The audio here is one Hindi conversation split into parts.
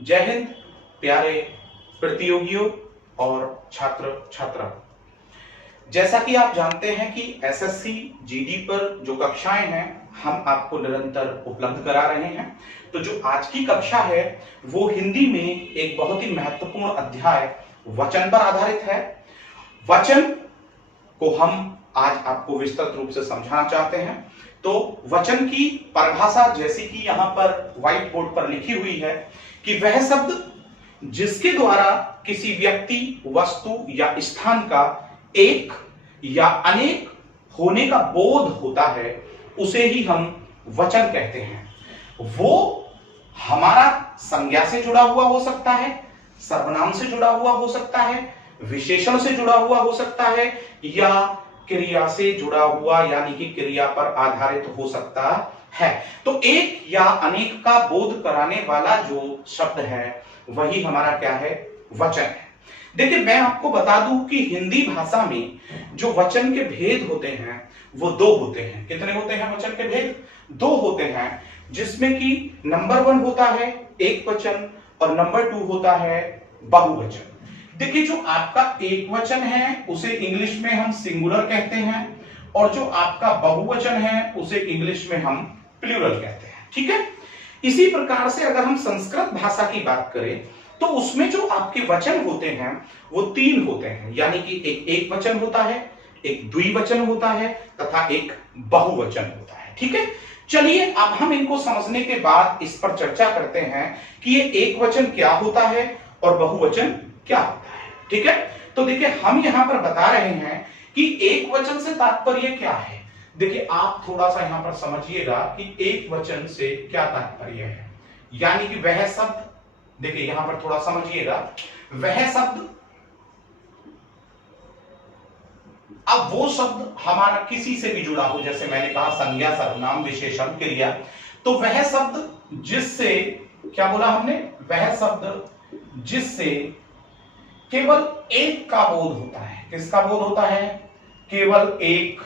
जय हिंद प्यारे प्रतियोगियों और छात्र छात्रा। जैसा कि आप जानते हैं कि एसएससी जीडी पर जो कक्षाएं हैं हम आपको निरंतर उपलब्ध करा रहे हैं। तो जो आज की कक्षा है वो हिंदी में एक बहुत ही महत्वपूर्ण अध्याय वचन पर आधारित है। वचन को हम आज आपको विस्तृत रूप से समझाना चाहते हैं। तो वचन की परिभाषा जैसी कि यहां पर व्हाइट बोर्ड पर लिखी हुई है कि वह शब्द जिसके द्वारा किसी व्यक्ति, वस्तु या स्थान का एक या अनेक होने का बोध होता है उसे ही हम वचन कहते हैं। वो हमारा संज्ञा से जुड़ा हुआ हो सकता है, सर्वनाम से जुड़ा हुआ हो सकता है, विशेषण से जुड़ा हुआ हो सकता है या क्रिया से जुड़ा हुआ यानी कि क्रिया पर आधारित हो सकता है। तो एक या अनेक का बोध कराने वाला जो शब्द है वही हमारा क्या है, वचन है। देखिए मैं आपको बता दूं कि हिंदी भाषा में जो वचन के भेद होते हैं वो दो होते हैं। कितने होते हैं वचन के भेद? दो होते हैं, जिसमें कि नंबर 1 होता है एक वचन और नंबर 2 होता है बहुवचन। देखिए जो आपका एक वचन है उसे इंग्लिश में हम सिंगुलर कहते हैं और जो आपका बहुवचन है उसे इंग्लिश में हम प्लूरल कहते हैं। ठीक है, इसी प्रकार से अगर हम संस्कृत भाषा की बात करें तो उसमें जो आपके वचन होते हैं वो 3 होते हैं, यानी कि एक वचन होता है, एक द्विवचन होता है तथा एक बहुवचन होता है। ठीक है, चलिए अब हम इनको समझने के बाद इस पर चर्चा करते हैं कि ये एक वचन क्या होता है और बहुवचन क्या होता है। ठीक है, तो देखिए हम यहां पर बता रहे हैं कि एक वचन से तात्पर्य क्या है। देखिए आप थोड़ा सा यहां पर समझिएगा कि एक वचन से क्या तात्पर्य है, यानी कि वह शब्द, देखिए यहां पर थोड़ा समझिएगा, वह शब्द, अब वो शब्द हमारा किसी से भी जुड़ा हो, जैसे मैंने कहा संज्ञा, सर्वनाम, विशेषण, क्रिया, तो वह शब्द जिससे, क्या बोला हमने, वह शब्द जिससे केवल एक का बोध होता है। किसका बोध होता है? केवल एक।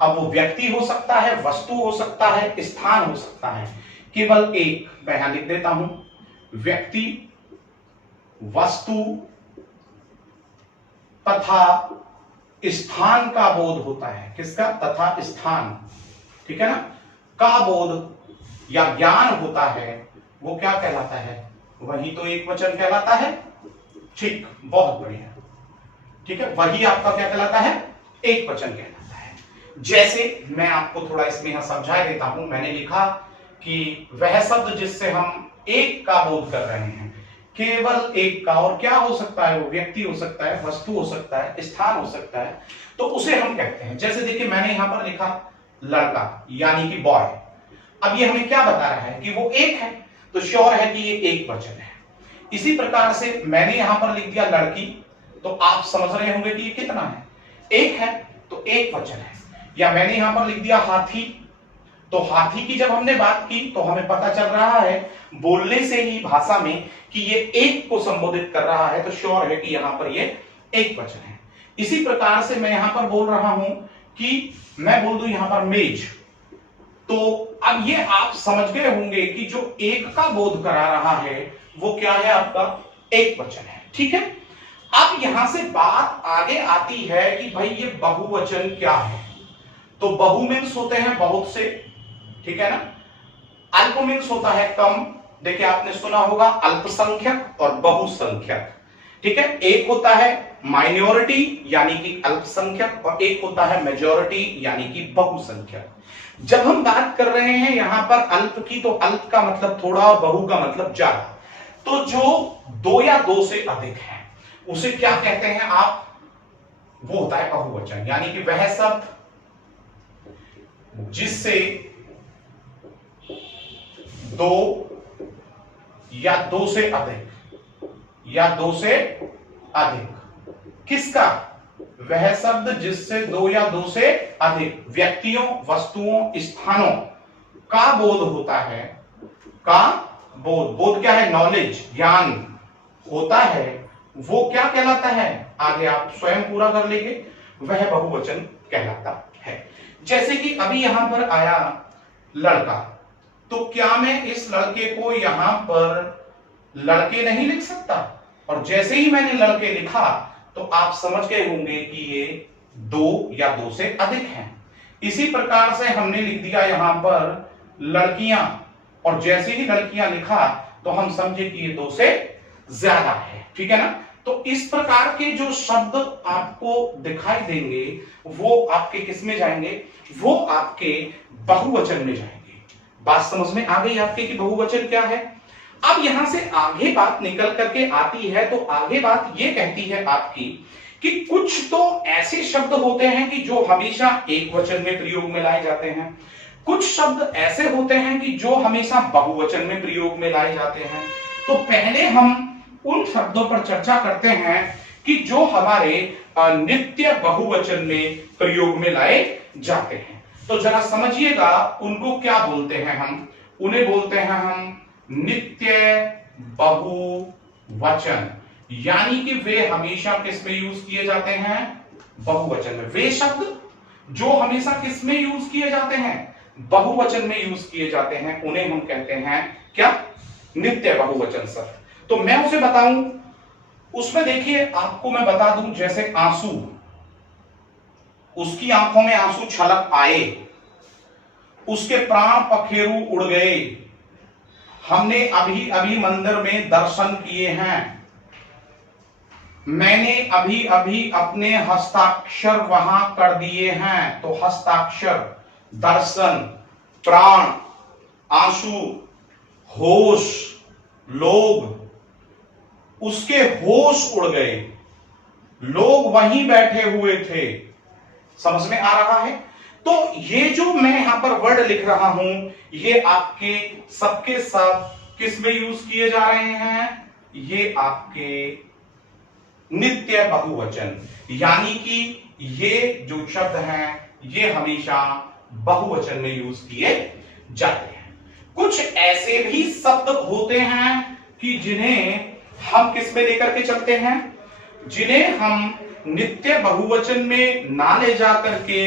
अब वो व्यक्ति हो सकता है, वस्तु हो सकता है, स्थान हो सकता है, केवल एक। मैं यहां लिख देता हूं, व्यक्ति, वस्तु तथा स्थान का बोध होता है। किसका? तथा स्थान, ठीक है ना, का बोध या ज्ञान होता है, वो क्या कहलाता है? वही तो एक वचन कहलाता है। ठीक, बहुत बढ़िया। ठीक है, वही आपका क्या कहलाता है? एक वचन कहलाता है। जैसे मैं आपको थोड़ा इसमें यहां समझा देता हूं, मैंने लिखा कि वह शब्द जिससे हम एक का बोध कर रहे हैं, केवल एक का, और क्या हो सकता है? वो व्यक्ति हो सकता है, वस्तु हो सकता है, स्थान हो सकता है, तो उसे हम कहते हैं। जैसे देखिए मैंने यहां पर लिखा लड़का यानी कि बॉय। अब ये हमें क्या बता रहा है कि वो एक है, तो श्योर है कि ये एक वचन है। इसी प्रकार से मैंने यहां पर लिख दिया लड़की, तो आप समझ रहे होंगे कि ये कितना है? एक है, तो एक वचन है। या मैंने यहां पर लिख दिया हाथी, तो हाथी की जब हमने बात की तो हमें पता चल रहा है बोलने से ही भाषा में कि ये एक को संबोधित कर रहा है, तो श्योर है कि यहां पर ये एक वचन है। इसी प्रकार से मैं यहां पर बोल रहा हूं कि मैं बोल दूं यहां पर मेज, तो अब ये आप समझ गए होंगे कि जो एक का बोध करा रहा है वो क्या है? आपका एक वचन है। ठीक है, अब यहां से बात आगे आती है कि भाई ये बहुवचन क्या है। तो बहु मीन्स होते हैं बहुत से, ठीक है ना, अल्प मीन्स होता है कम। देखिए आपने सुना होगा अल्पसंख्यक और बहुसंख्यक। ठीक है, एक होता है माइनॉरिटी यानी कि अल्पसंख्यक और एक होता है मेजॉरिटी यानी कि बहुसंख्यक। जब हम बात कर रहे हैं यहां पर अल्प की, तो अल्प का मतलब थोड़ा और बहु का मतलब ज्यादा। तो जो 2 या 2 से अधिक है उसे क्या कहते हैं आप? वो होता है बहुवचन, यानी कि वह शब्द जिससे 2 या 2 से अधिक, या 2 से अधिक, किसका? वह शब्द जिससे 2 या 2 से अधिक व्यक्तियों, वस्तुओं, स्थानों का बोध होता है, का बोध, बोध क्या है? नॉलेज, ज्ञान होता है, वो क्या कहलाता है? आगे आप स्वयं पूरा कर लेंगे, वह बहुवचन कहलाता है। जैसे कि अभी यहां पर आया लड़का, तो क्या मैं इस लड़के को यहां पर लड़के नहीं लिख सकता, और जैसे ही मैंने लड़के लिखा तो आप समझ गए होंगे कि ये 2 या 2 से अधिक हैं। इसी प्रकार से हमने लिख दिया यहां पर लड़कियां, और जैसे ही लड़कियां लिखा तो हम समझे कि ये 2 से ज्यादा है। ठीक है ना। तो इस प्रकार के जो शब्द आपको दिखाई देंगे वो आपके किस में जाएंगे, वो आपके बहुवचन में जाएंगे। बात समझ में आ गई आपके कि बहुवचन क्या है। अब यहां से आगे बात निकल करके आती है, तो आगे बात ये कहती है आपकी कि कुछ तो ऐसे शब्द होते हैं कि जो हमेशा एक वचन में प्रयोग में लाए जाते हैं, कुछ शब्द ऐसे होते हैं कि जो हमेशा बहुवचन में प्रयोग में लाए जाते हैं। तो पहले हम उन शब्दों पर चर्चा करते हैं कि जो हमारे नित्य बहुवचन में प्रयोग में लाए जाते हैं। तो जरा समझिएगा उनको क्या बोलते हैं हम, उन्हें बोलते हैं हम नित्य बहुवचन, यानी कि वे हमेशा किस में यूज किए जाते हैं, बहुवचन में। वे शब्द जो हमेशा किस में यूज किए जाते हैं, बहुवचन में यूज किए जाते हैं, उन्हें हम कहते हैं क्या, नित्य बहुवचन शब्द। तो मैं उसे बताऊं, उसमें देखिए आपको मैं बता दूं, जैसे आंसू, उसकी आंखों में आंसू छलक आए, उसके प्राण पखेरु उड़ गए, हमने अभी अभी मंदिर में दर्शन किए हैं, मैंने अभी अभी अपने हस्ताक्षर वहां कर दिए हैं। तो हस्ताक्षर, दर्शन, प्राण, आंसू, होश, लोग, उसके होश उड़ गए, लोग वहीं बैठे हुए थे। समझ में आ रहा है। तो ये जो मैं यहां पर वर्ड लिख रहा हूं, ये आपके सबके सब किस में यूज किए जा रहे हैं, ये आपके नित्य बहुवचन, यानी कि ये जो शब्द हैं ये हमेशा बहुवचन में यूज किए जाते हैं। कुछ ऐसे भी शब्द होते हैं कि जिन्हें हम किस में लेकर के चलते हैं, जिन्हें हम नित्य बहुवचन में ना ले जाकर के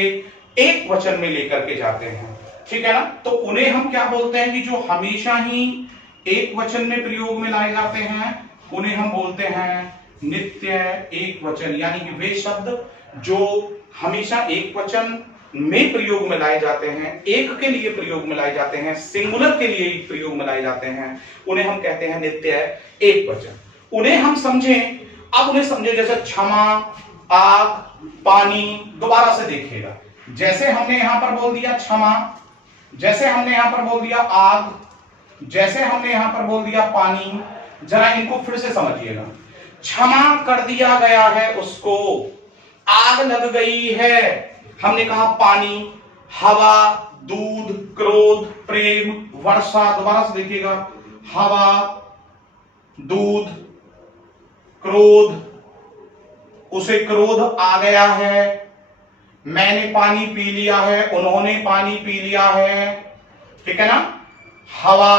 एक वचन में लेकर के जाते हैं। ठीक है ना। तो उन्हें हम क्या बोलते हैं कि जो हमेशा ही एक वचन में प्रयोग में लाए जाते हैं, उन्हें हम बोलते हैं नित्य एक वचन, यानी कि वे शब्द जो हमेशा एक वचन में प्रयोग में लाए जाते हैं, एक के लिए प्रयोग में लाए जाते हैं, सिंगुलर के लिए प्रयोग में लाए जाते हैं, उन्हें हम कहते हैं नित्य एक वचन। उन्हें हम समझें, अब उन्हें समझे जैसे क्षमा, आग, पानी। दोबारा से देखिएगा, जैसे हमने यहां पर बोल दिया क्षमा, जैसे हमने यहां पर बोल दिया आग, जैसे हमने यहां पर बोल दिया पानी, जरा इनको फिर से समझिएगा। क्षमा कर दिया गया है उसको, आग लग गई है, हमने कहा पानी, हवा, दूध, क्रोध, प्रेम, वर्षा। दोबारा से देखिएगा, हवा, दूध, क्रोध, उसे क्रोध आ गया है, मैंने पानी पी लिया है, उन्होंने पानी पी लिया है। ठीक है ना। हवा।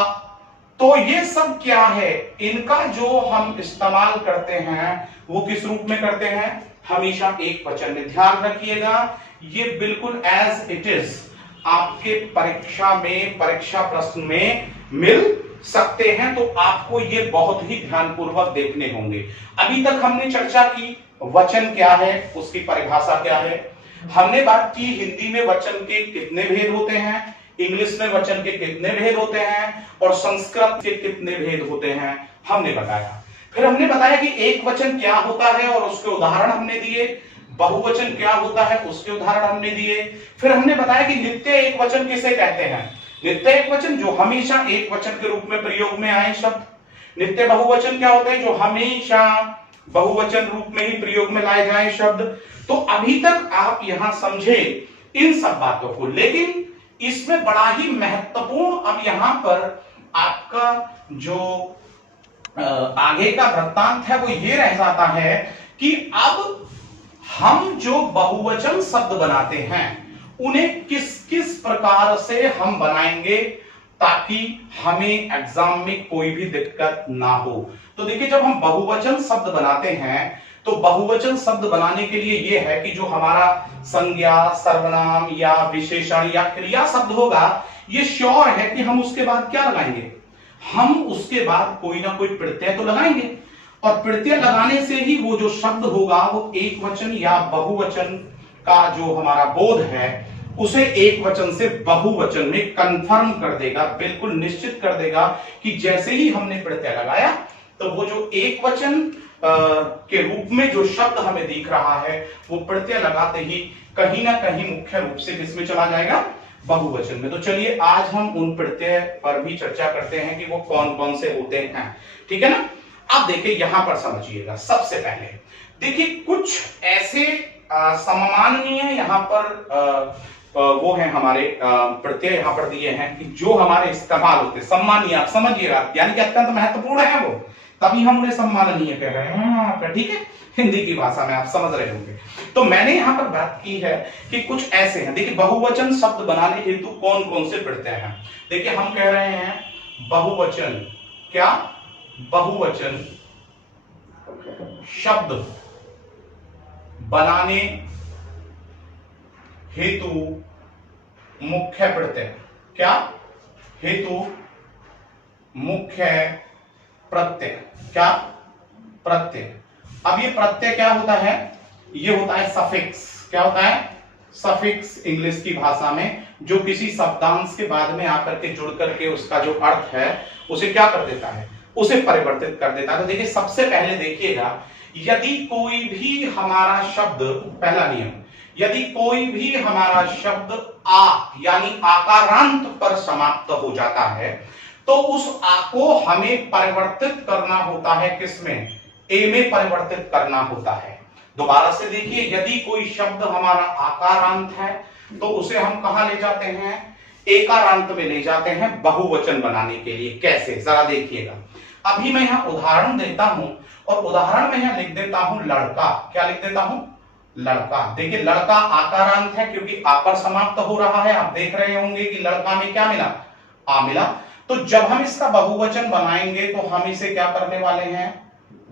तो ये सब क्या है, इनका जो हम इस्तेमाल करते हैं वो किस रूप में करते हैं, हमेशा एक वचन में। ध्यान रखिएगा, ये बिल्कुल एज इट इज आपके परीक्षा में, परीक्षा प्रश्न में मिल सकते हैं। तो आपको ये बहुत ही ध्यानपूर्वक देखने होंगे। अभी तक हमने चर्चा की वचन क्या है, उसकी परिभाषा क्या है, हमने बात की हिंदी में वचन के कितने भेद होते हैं, इंग्लिश में वचन के कितने भेद होते हैं, और संस्कृत के कितने भेद होते हैं, हमने बताया। फिर हमने बताया कि एक वचन क्या होता है और उसके उदाहरण हमने दिए, बहुवचन क्या होता है उसके उदाहरण हमने दिए। फिर हमने बताया कि नित्य एक वचन किसे कहते हैं, नित्य एक वचन जो हमेशा एक वचन के रूप में प्रयोग में आए शब्द। नित्य बहुवचन क्या होते हैं, जो हमेशा बहुवचन रूप में ही प्रयोग में लाए जाए शब्द। तो अभी तक आप यहां समझे इन सब बातों को, लेकिन इसमें बड़ा ही महत्वपूर्ण अब यहां पर आपका जो आगे का वृत्तांत है वो ये रह जाता है कि अब हम जो बहुवचन शब्द बनाते हैं उन्हें किस किस प्रकार से हम बनाएंगे ताकि हमें एग्जाम में कोई भी दिक्कत ना हो। तो देखिए, जब हम बहुवचन शब्द बनाते हैं तो बहुवचन शब्द बनाने के लिए यह है कि जो हमारा संज्ञा, सर्वनाम या विशेषण या क्रिया शब्द होगा, ये श्योर है कि हम उसके बाद क्या लगाएंगे, हम उसके बाद कोई ना कोई प्रत्यय तो लगाएंगे, और प्रत्यय लगाने से ही वो जो शब्द होगा वो एक वचन या बहुवचन का जो हमारा बोध है उसे एक वचन से बहुवचन में कंफर्म कर देगा, बिल्कुल निश्चित कर देगा कि जैसे ही हमने प्रत्यय लगाया तो वो जो एक वचन के रूप में जो शब्द हमें दिख रहा है वो प्रत्यय लगाते ही कहीं ना कहीं मुख्य रूप से किसमें चला जाएगा, बहुवचन में। तो चलिए आज हम उन प्रत्यय पर भी चर्चा करते हैं कि वो कौन कौन से होते हैं, ठीक है ना। अब देखिए यहां पर समझिएगा, सबसे पहले देखिए कुछ ऐसे सम्माननीय यहां पर वो है हमारे प्रत्यय यहां पर दिए हैं कि जो हमारे इस्तेमाल होते हैं, सम्मानीय, आप समझिएगा, यानी कि अत्यंत महत्वपूर्ण है वो, तभी हम उन्हें सम्माननीय कह रहे हैं, ठीक है, हिंदी की भाषा में आप समझ रहे होंगे। तो मैंने यहां पर बात की है कि कुछ ऐसे हैं, देखिए बहुवचन शब्द बनाने हेतु कौन कौन से प्रत्यय हैं। देखिए हम कह रहे हैं बहुवचन, क्या, बहुवचन शब्द बनाने हेतु मुख्य प्रत्यय, क्या, हेतु मुख्य प्रत्यय, क्या, प्रत्यय। अब ये प्रत्यय क्या होता है, ये होता है सफिक्स, क्या होता है, सफिक्स इंग्लिश की भाषा में, जो किसी शब्दांश के बाद में आकर के जुड़ करके उसका जो अर्थ है उसे क्या कर देता है, उसे परिवर्तित कर देता है। तो देखिए सबसे पहले देखिएगा, यदि कोई भी हमारा शब्द, पहला नियम, यदि कोई भी हमारा शब्द आ यानी आकारांत पर समाप्त हो जाता है तो उस आ को हमें परिवर्तित करना होता है, किसमें, ए में परिवर्तित करना होता है। दोबारा से देखिए, यदि कोई शब्द हमारा आकारांत है तो उसे हम कहां ले जाते हैं, एकारांत में ले जाते हैं बहुवचन बनाने के लिए। कैसे, जरा देखिएगा। अभी मैं यहां उदाहरण देता हूं, और उदाहरण में यहां लिख देता हूं लड़का, क्या लिख देता हूं, लड़का। देखिए लड़का आकारांत है क्योंकि आ पर समाप्त हो रहा है, आप देख रहे होंगे कि लड़का में क्या मिला, आ मिला। तो जब हम इसका बहुवचन बनाएंगे तो हम इसे क्या करने वाले हैं,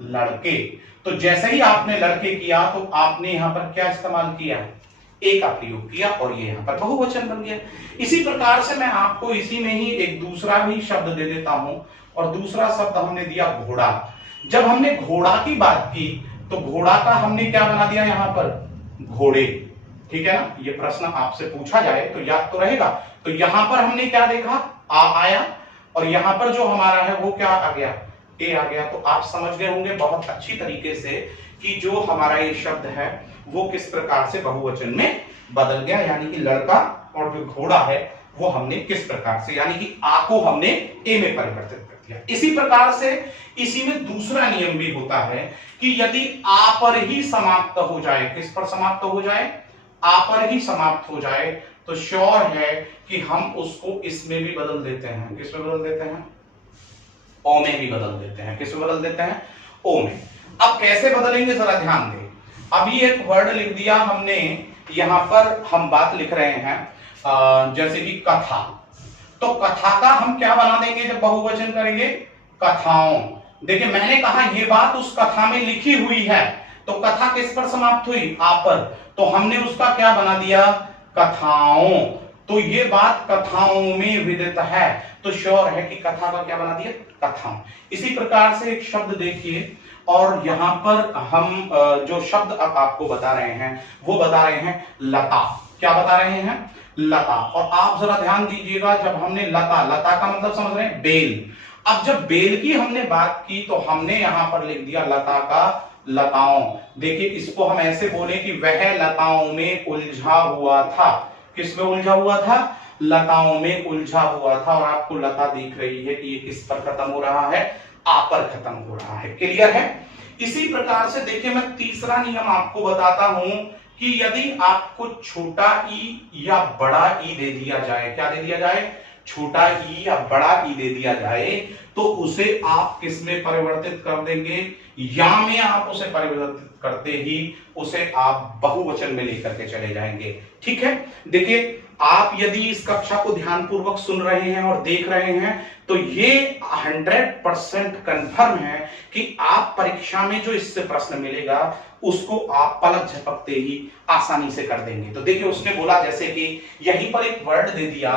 लड़के। तो जैसे ही आपने लड़के किया तो आपने यहां पर क्या इस्तेमाल किया, ए का प्रयोग किया, और ये यहां पर बहुवचन बन गया। इसी प्रकार से मैं आपको इसी में ही एक दूसरा भी शब्द दे देता हूं, और दूसरा शब्द हमने दिया घोड़ा। जब हमने घोड़ा की बात की तो घोड़ा का हमने क्या बना दिया यहां पर, घोड़े, ठीक है ना। ये प्रश्न आपसे पूछा जाए तो याद तो रहेगा। तो यहां पर हमने क्या देखा, आ आया, और यहां पर जो हमारा है वो क्या आ गया, ए आ गया। तो आप समझ गए होंगे बहुत अच्छी तरीके से कि जो हमारा ये शब्द है वो किस प्रकार से बहुवचन में बदल गया, यानी कि लड़का, और जो घोड़ा है वो हमने किस प्रकार से, यानी कि आ को हमने ए में परिवर्तित कर दिया। इसी प्रकार से इसी में दूसरा नियम भी होता है कि यदि आ पर ही समाप्त हो जाए, किस पर समाप्त हो जाए, आ पर ही समाप्त हो जाए, तो श्योर है कि हम उसको इसमें भी बदल देते हैं, किस में बदल देते हैं, ओ में भी बदल देते हैं। किस में बदल देते हैं, ओ में। अब कैसे बदलेंगे जरा ध्यान दें। अभी एक वर्ड लिख दिया हमने, यहां पर हम बात लिख रहे हैं जैसे कि कथा। तो कथा का हम क्या बना देंगे जब बहुवचन करेंगे, कथाओं। देखिए मैंने कहा ये बात उस कथा में लिखी हुई है, तो कथा किस पर समाप्त हुई, आ पर, तो हमने उसका क्या बना दिया, कथाओं। तो ये बात कथाओं में विदित है, तो श्योर है कि कथा का क्या बना दिया, कथाओं। इसी प्रकार से एक शब्द देखिए, और यहां पर हम जो शब्द अब आपको बता रहे हैं वो बता रहे हैं लता। क्या बता रहे हैं, लता। और आप जरा ध्यान दीजिएगा, जब हमने लता, लता का मतलब समझ रहे हैं, बेल। अब जब बेल की हमने बात की तो हमने यहां पर लिख दिया लता का लताओं। देखिए इसको हम ऐसे बोले कि वह लताओं में उलझा हुआ था। किसमें उलझा हुआ था, लताओं में उलझा हुआ था। और आपको लता दिख रही है कि ये किस पर खत्म हो रहा है, आ पर खत्म हो रहा है। क्लियर है। इसी प्रकार से देखिए मैं तीसरा नियम आपको बताता हूं कि यदि आपको छोटा ई या बड़ा ई दे दिया जाए, क्या दे दिया जाए, छोटा ई या बड़ा ई दे दिया जाए, तो उसे आप किस में परिवर्तित कर देंगे, या में आप उसे परिवर्तित करते ही उसे आप बहुवचन में लेकर के चले जाएंगे। ठीक है। देखिए आप यदि इस कक्षा को ध्यानपूर्वक सुन रहे हैं और देख रहे हैं तो ये 100% कंफर्म है कि आप परीक्षा में जो इससे प्रश्न मिलेगा उसको आप पलक झपकते ही आसानी से कर देंगे। तो देखिए उसने बोला जैसे कि यहीं पर एक वर्ड दे दिया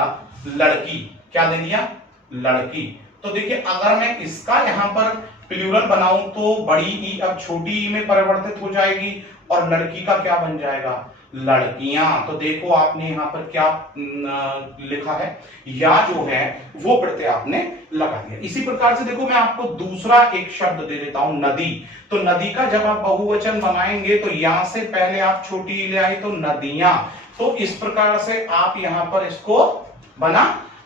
लड़की, क्या दे दिया, लड़की। तो देखिए अगर मैं इसका यहां पर प्लूरल बनाऊं तो बड़ी ई अब छोटी ई में परिवर्तित हो जाएगी और लड़की का क्या बन जाएगा, लड़कियां। तो देखो आपने यहां पर क्या लिखा है, या जो है वो प्रत्यय आपने लगा दिया। इसी प्रकार से देखो मैं आपको दूसरा एक शब्द दे देता हूं, नदी। तो नदी का जब आप बहुवचन बनाएंगे तो यहां से पहले आप छोटी ई ले आई तो नदियां। तो इस प्रकार से आप यहां पर इसको बना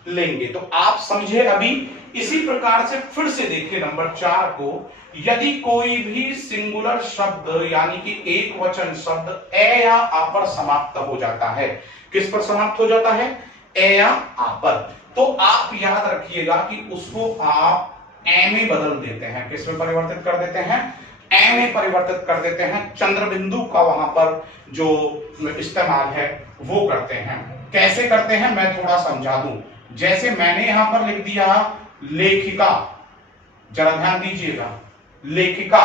लेंगे। तो आप समझे अभी। इसी प्रकार से फिर से देखिए नंबर 4 को, यदि कोई भी सिंगुलर शब्द यानी कि एक वचन शब्द ए या आ पर समाप्त हो जाता है, किस पर समाप्त हो जाता है, ए या आ पर, तो आप याद रखिएगा कि उसको आप ए में बदल देते हैं। किस में परिवर्तित कर देते हैं, ए में परिवर्तित कर देते हैं। चंद्र बिंदु का वहां पर जो इस्तेमाल है वो करते हैं। कैसे करते हैं मैं थोड़ा समझा दूं। जैसे मैंने यहां पर लिख दिया लेखिका, जरा ध्यान दीजिएगा, लेखिका।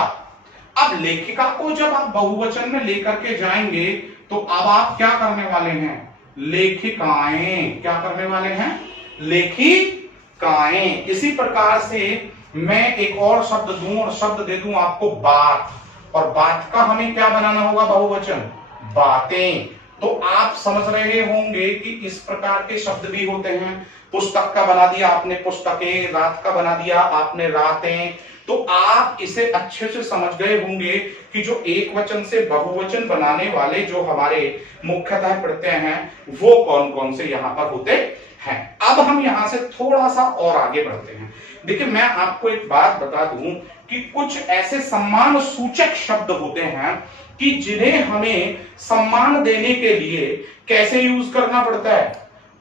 अब लेखिका को जब आप बहुवचन में लेकर के जाएंगे तो अब आप क्या करने वाले हैं, लेखिकाएं। क्या करने वाले हैं, लेखिकाएं। इसी प्रकार से मैं एक और शब्द दूं और शब्द दे दूं आपको बात, और बात का हमें क्या बनाना होगा, बहुवचन, बातें। तो आप समझ रहे होंगे कि इस प्रकार के शब्द भी होते हैं। पुस्तक का बना दिया आपने पुस्तकें, रात का बना दिया आपने रातें। तो आप इसे अच्छे से समझ गए होंगे कि जो एक वचन से बहुवचन बनाने वाले जो हमारे मुख्यतः प्रत्यय हैं वो कौन कौन से यहां पर होते हैं। अब हम यहां से थोड़ा सा और आगे बढ़ते हैं। देखिए मैं आपको एक बात बता दूं कि कुछ ऐसे सम्मान सूचक शब्द होते हैं कि जिन्हें हमें सम्मान देने के लिए कैसे यूज करना पड़ता है,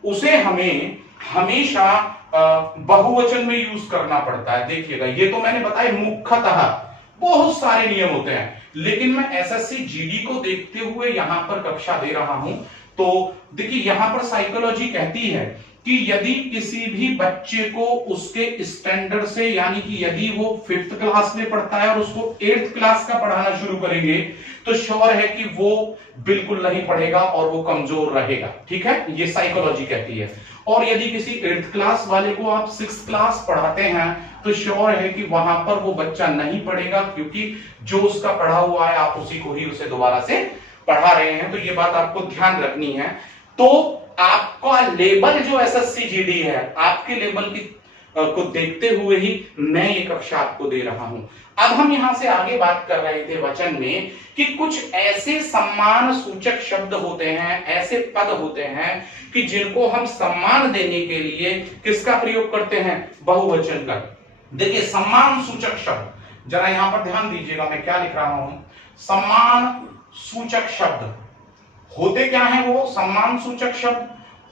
उसे हमें हमेशा बहुवचन में यूज करना पड़ता है। देखिएगा ये तो मैंने बताया मुख्यतः, बहुत सारे नियम होते हैं, लेकिन मैं एसएससी जीडी को देखते हुए यहां पर कक्षा दे रहा हूं। तो देखिए यहां पर साइकोलॉजी कहती है कि यदि किसी भी बच्चे को उसके स्टैंडर्ड से, यानी कि यदि वो 5th क्लास में पढ़ता है और उसको 8th क्लास का पढ़ाना शुरू करेंगे तो श्योर है कि वो बिल्कुल नहीं पढ़ेगा और वो कमजोर रहेगा। ठीक है, ये साइकोलॉजी कहती है। और यदि किसी 8th क्लास वाले को आप 6th क्लास पढ़ाते हैं तो श्योर है कि वहां पर वो बच्चा नहीं पढ़ेगा, क्योंकि जो उसका पढ़ा हुआ है आप उसी को ही उसे दोबारा से पढ़ा रहे हैं। तो ये बात आपको ध्यान रखनी है। तो आपका लेवल जो एसएससी जीडी है, आपके लेवल की को देखते हुए ही मैं ये कक्षा आपको दे रहा हूं। अब हम यहां से आगे बात कर रहे थे वचन में कि कुछ ऐसे सम्मान सूचक शब्द होते हैं, ऐसे पद होते हैं कि जिनको हम सम्मान देने के लिए किसका प्रयोग करते हैं, बहुवचन का। देखिए सम्मान सूचक शब्द, जरा यहां पर ध्यान दीजिएगा मैं क्या लिख रहा हूं। सम्मान सूचक शब्द होते क्या हैं, वो सम्मान सूचक शब्द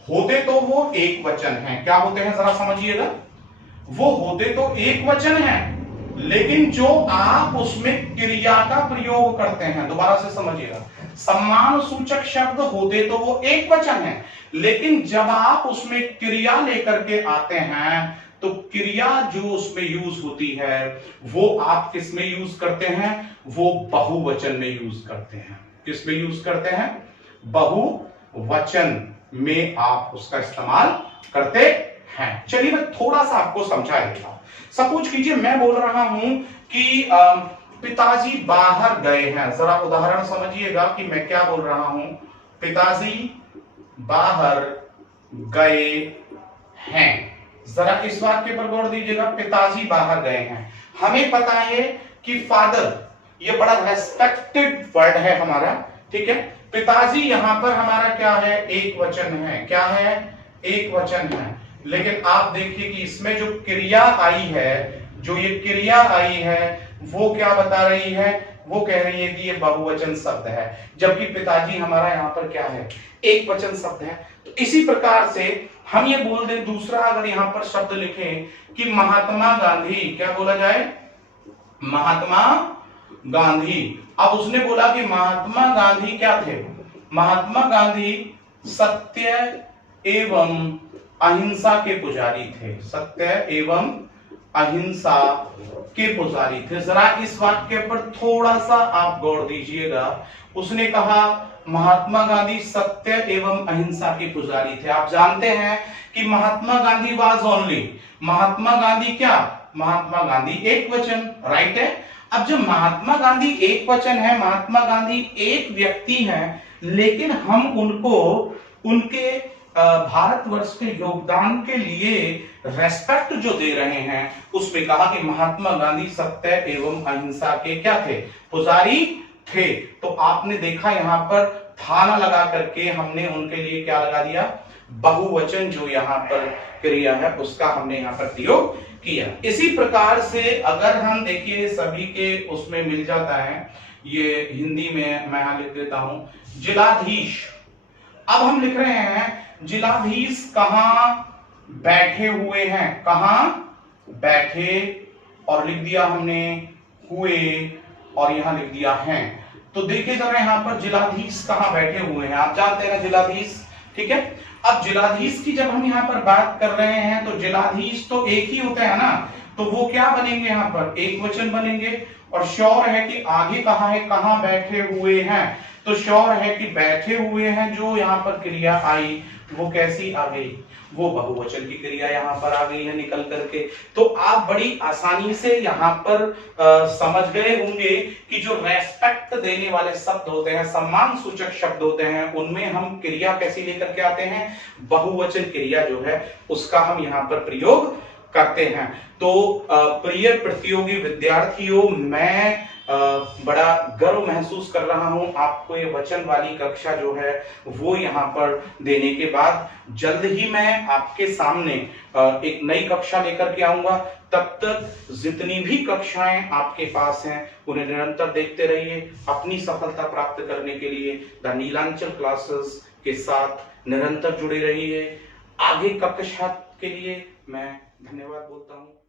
होते तो वो एक वचन हैं। क्या होते हैं जरा समझिएगा, वो होते तो एक वचन हैं, लेकिन जो आप उसमें क्रिया का प्रयोग करते हैं, दोबारा से समझिएगा, सम्मान सूचक शब्द होते तो वो एक वचन है, लेकिन जब आप उसमें क्रिया लेकर के आते हैं तो क्रिया जो उसमें यूज होती है वो आप किस में यूज करते हैं, वो बहुवचन में यूज करते हैं। किस में यूज करते हैं, बहुवचन में आप उसका इस्तेमाल करते हैं। चलिए मैं थोड़ा सा आपको समझा देता हूं। सपोज कीजिए मैं बोल रहा हूं कि पिताजी बाहर गए हैं। जरा उदाहरण समझिएगा कि मैं क्या बोल रहा हूं, पिताजी बाहर गए हैं। जरा इस वाक्य पर गौर दीजिएगा, पिताजी बाहर गए हैं। हमें पता है कि फादर ये बड़ा रेस्पेक्टेड वर्ड है हमारा, ठीक है। पिताजी यहां पर हमारा क्या है, एक वचन है। क्या है, एक वचन है। लेकिन आप देखिए कि इसमें जो क्रिया आई है, जो ये क्रिया आई है वो क्या बता रही है, वो कह रही है कि ये बहुवचन शब्द है, जबकि पिताजी हमारा यहां पर क्या है, एक वचन शब्द है। तो इसी प्रकार से हम ये बोल दें, दूसरा अगर यहां पर शब्द लिखें कि महात्मा गांधी, क्या बोला जाए, महात्मा गांधी। अब उसने बोला कि महात्मा गांधी क्या थे, महात्मा गांधी सत्य एवं अहिंसा के पुजारी थे। सत्य एवं अहिंसा के पुजारी थे। जरा इस वाक्य पर थोड़ा सा आप गौर दीजिएगा। उसने कहा महात्मा गांधी सत्य एवं अहिंसा के पुजारी थे। आप जानते हैं कि महात्मा गांधी वाज ओनली, महात्मा गांधी क्या, महात्मा गांधी एक वचन, राइट है। अब जब महात्मा गांधी एक वचन है, महात्मा गांधी एक व्यक्ति हैं, लेकिन हम उनको उनके भारतवर्ष के योगदान के लिए रेस्पेक्ट जो दे रहे हैं, उसमें कहा कि महात्मा गांधी सत्य एवं अहिंसा के क्या थे, पुजारी थे। तो आपने देखा यहां पर था ना लगा करके हमने उनके लिए क्या लगा दिया, बहुवचन जो यहाँ पर क्रिया है उसका हमने यहाँ पर प्रयोग किया। इसी प्रकार से अगर हम देखिए सभी के उसमें मिल जाता है, ये हिंदी में मैं यहां लिख देता हूं जिलाधीश। अब हम लिख रहे हैं जिलाधीश कहां बैठे हुए हैं, कहां बैठे, और लिख दिया हमने हुए, और यहां लिख दिया हैं। तो देखिए जरा यहां पर जिलाधीश कहां बैठे हुए हैं, आप जानते हैं ना जिलाधीश, ठीक है। अब जिलाधीश की जब हम यहाँ पर बात कर रहे हैं तो जिलाधीश तो एक ही होता है ना, तो वो क्या बनेंगे, यहाँ पर एक वचन बनेंगे। और श्योर है कि आगे कहा है, कहां बैठे हुए हैं, तो श्योर है कि बैठे हुए हैं जो यहाँ पर क्रिया आई वो कैसी आ गई, वो बहुवचन की क्रिया यहाँ पर आ गई है निकल करके। तो आप बड़ी आसानी से यहाँ पर समझ गए होंगे कि जो रेस्पेक्ट देने वाले शब्द होते हैं, सम्मान सूचक शब्द होते हैं, उनमें हम क्रिया कैसी लेकर के आते हैं, बहुवचन क्रिया जो है उसका हम यहाँ पर प्रयोग करते हैं। तो प्रिय प्रतियोगी विद्यार्थियों, मैं बड़ा गर्व महसूस कर रहा हूं आपको ये वचन वाली कक्षा जो है वो यहाँ पर देने के बाद। जल्द ही मैं आपके सामने एक नई कक्षा लेकर के आऊंगा। तब तक जितनी भी कक्षाएं आपके पास हैं उन्हें निरंतर देखते रहिए। अपनी सफलता प्राप्त करने के लिए द नीलांचल क्लासेस के साथ निरंतर जुड़े रहिए। आगे कक्षा के लिए मैं धन्यवाद बोलता हूं।